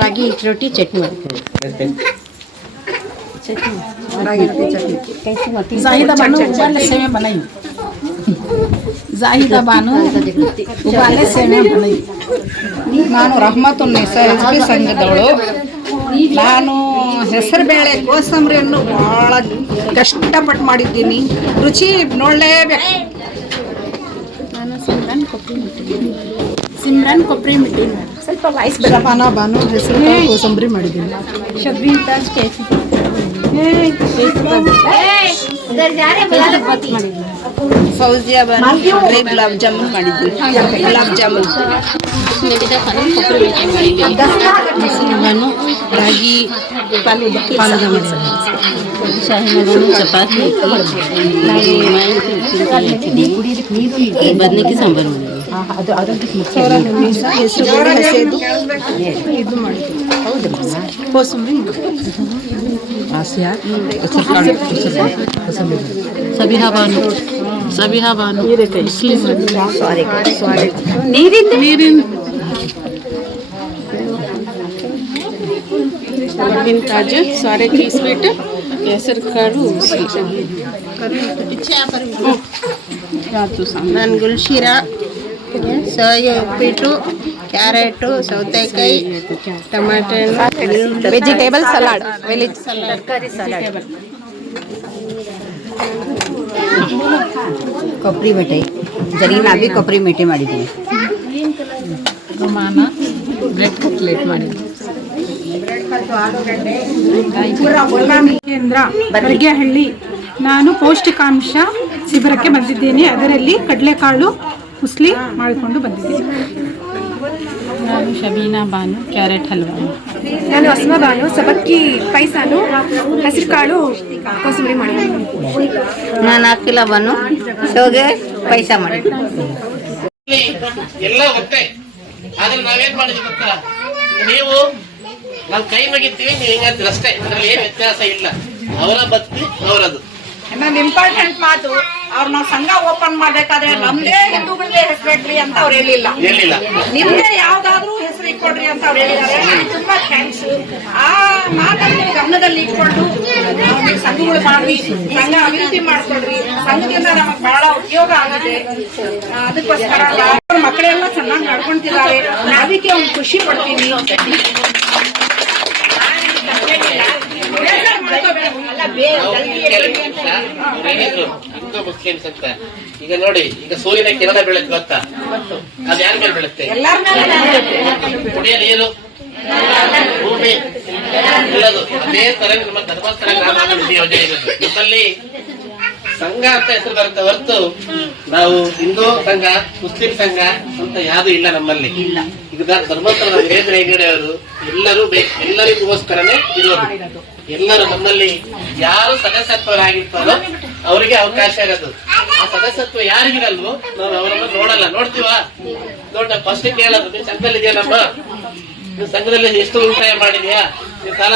ರಾಗಿ ಹಿಟ್ಟು ರೊಟ್ಟಿ ಚಟ್ನಿ जाहिदा बानो उबाले सेवे बनाई जाहिदा बानो उबाले सेवे बनाई ನಾನು ರಹಮತುನ್ನಿಸಾ ಎಸ್ಬಿ ಸಂಘದವಳು. ನಾನು ಹೆಸರುಬೇಳೆ ಕೋಸಂಬರಿಯನ್ನು ಭಾಳ ಕಷ್ಟಪಟ್ಟು ಮಾಡಿದ್ದೀನಿ. ರುಚಿ ನೋಡಲೇಬೇಕು. ನಾನು ಸಿಮ್ರನ್ ಕೊಬ್ಬರಿ ಮಿಟ್ಟಿ ಸ್ವಲ್ಪ ವಾಯ್ಸ್ ಶಬಾನ ಬಾನು ಹೆಸರು ಕೋಸಂಬರಿ ಮಾಡಿದ್ದೀನಿ. ಶಬ್ರೀನ್ ತಾಜ್ ಕೇಸರಿ ಫೌಜಿಯಾ ಬಾನು ಗುಲಾಬ್ ಜಾಮೂನ್ ಮಾಡಿದ್ವಿ. ಗುಲಾಬ್ ಜಾಮೂನ್ ನಾನು ರಾಗಿ ಪಾಲದ ಶಾಹಿನಗನು ಚಪಾತಿ ಬದನೆಕಾಯಿ ಸಾಂಬಾರು ಇದು ಮಾಡಿದ್ವಿ. ಕೋಸಂಬರಿ ಸಬಿಹಾ ಬಾನು ನೀರಿನ ತಾಜು ಸ್ವಾರಕಿ ಸ್ವೀಟ್ ಹೆಸರು ಕಾಳು ನಾನು ಗುಲ್ಶೀರಾ ಸೋಯಾ ಉಪ್ಪಿಟ್ಟು ಕ್ಯಾರೆಟು ಸೌತೆಕಾಯಿ ಟಮಾಟೆ ವೆಜಿಟೇಬಲ್ ಸಲಾಡ್ ತರಕಾರಿ ಸಲಾಡ್ ಕೊಬ್ಬರಿ ಮಿಠಾಯಿ ಜರೀನಾಗಿ ಕೊಬ್ಬರಿ ಮಿಠಾಯಿ ಮಾಡಿದ್ದೀನಿ. ರುಮಾನ ಬ್ರೆಡ್ ಕಟ್ಲೆಟ್ ಮಾಡಿದ್ದೀನಿ. ಕೇಂದ್ರ ಬರ್ಗೆಹಳ್ಳಿ. ನಾನು ಪೌಷ್ಟಿಕಾಂಶ ಶಿಬಿರಕ್ಕೆ ಬಂದಿದ್ದೇನೆ. ಅದರಲ್ಲಿ ಕಡಲೆಕಾಳು ಮುಸ್ಲಿ ಮಾಡಿಕೊಂಡು ಬಂದಿದ್ದೀನಿ. ನಾನು ಶಬೀನಾ ಬಾನು ಕ್ಯಾರೆಟ್ ಹಲ್ವಾ. ನಾನು ಅಸ್ಮಾ ಬಾನು ಸಬಕ್ಕಿ ಪೈಸಾನು ಹಸಿರು ಕಾಳು ಕೋಸಂಬರಿ ಮಾಡಿದ್ದೀನಿ. ನಾನು ಅಖಿಲ ಬಾನು ಶಾವಿಗೆ ಪಾಯಸ ಮಾಡಿದ್ದೀನಿ. ಎಲ್ಲ ಗೊತ್ತೇ. ಆದ್ರೆ ನಾವೇನ್ ಮಾಡಿದ್ವಿ ಗೊತ್ತಾ, ನೀವು ನಾವು ಕೈ ಮುಗಿತೀವಿ, ನೀವು ಹಿಂಗಂತೀವಿ ಅಷ್ಟೇ. ಅದ್ರಲ್ಲಿ ಏನ್ ವ್ಯತ್ಯಾಸ ಇಲ್ಲ. ಅವರ ಬದುಕಿ ಅವರದು. ಇನ್ನೊಂದು ಇಂಪಾರ್ಟೆಂಟ್ ಮಾತು, ಅವ್ರು ನಾವು ಸಂಘ ಓಪನ್ ಮಾಡ್ಬೇಕಾದ್ರೆ ನಮ್ದೇ ಹಿಂದೂಗಳದೇ ಹೆಸರಿಟ್ರಿ ಅಂತ ಅವ್ರು ಹೇಳಿಲ್ಲ. ನಿಮ್ದೇ ಯಾವ್ದಾದ್ರು ಹೆಸರು ಇಟ್ಕೊಡ್ರಿ ಅಂತ ಅವ್ರು ಹೇಳಿದ್ದಾರೆ. ತುಂಬಾ ಥ್ಯಾಂಕ್ಸ್. ಆ ಮಾತನ್ನು ಗಮನದಲ್ಲಿ ಇಟ್ಕೊಂಡು ನಾವು ಸಂಘಗಳು ಮಾಡ್ರಿ, ಸಂಘ ಅಭಿವೃದ್ಧಿ ಮಾಡ್ಕೊಡ್ರಿ. ಸಂಘದಿಂದ ನಮಗ್ ಬಹಳ ಉಪಯೋಗ ಆಗಿದೆ. ಅದಕ್ಕೋಸ್ಕರ ಮಕ್ಕಳೆಲ್ಲ ಚೆನ್ನಾಗಿ ನಡ್ಕೊಂತಿದ್ದಾರೆ. ಅದಕ್ಕೆ ಒಂದು ಖುಷಿ ಪಡ್ತೀನಿ. ಹಿಂದೂ ಮುಸ್ಲಿಮ್ಸ್ ಅಂತ ಈಗ ನೋಡಿ, ಈಗ ಸೂರ್ಯನ ಕಿರಣ ಬೀಳುತ್ತೆ ಗೊತ್ತಾ? ಅದು ಯಾರ ಮೇಲೆ ಬೀಳುತ್ತೆ? ಕುಡಿಯ ನೀರು, ಭೂಮಿ ಎಲ್ಲದು ಅದೇ ತರ ನಮ್ಮ ಧರ್ಮಸ್ಥಳ ಗ್ರಾಮಾಭಿವೃದ್ಧಿ ಯೋಜನೆ ಇರೋದು. ನಮ್ಮಲ್ಲಿ ಸಂಘ ಅಂತ ಹೆಸರು ಬರುತ್ತೆ ಹೊರತು ನಾವು ಹಿಂದೂ ಸಂಘ ಮುಸ್ಲಿಂ ಸಂಘ ಅಂತ ಯಾವ್ದು ಇಲ್ಲ ನಮ್ಮಲ್ಲಿ. ಈಗ ಧರ್ಮಸ್ಥಳ ವೀರೇಂದ್ರ ಹೆಗ್ಗಡೆ ಅವರು ಎಲ್ಲರೂ ಎಲ್ಲರಿಗೋಸ್ಕರನೇ ಇರೋದು. ಎಲ್ಲರೂ ನಮ್ಮಲ್ಲಿ ಯಾರು ಸದಸ್ಯತ್ವರಾಗಿರ್ತಾರೋ ಅವರಿಗೆ ಅವಕಾಶ ಇರೋದು. ಆ ಸದಸ್ಯತ್ವ ಯಾರಿಗಿರಲ್ವೋ ನಾವು ಅವರನ್ನು ನೋಡಲ್ಲ. ನೋಡ್ತೀವಾ? ನೋಡ ಫಸ್ಟ್ ಕೇಳೋದು, ನೀವು ಸಂಘದಲ್ಲಿ ಇದೆಯಲ್ಲಮ್ಮ, ನೀವು ಸಂಘದಲ್ಲಿ ಎಷ್ಟು ಉಳಿತಾಯ ಮಾಡಿದ್ಯಾ, ನೀವು ಸಾಲ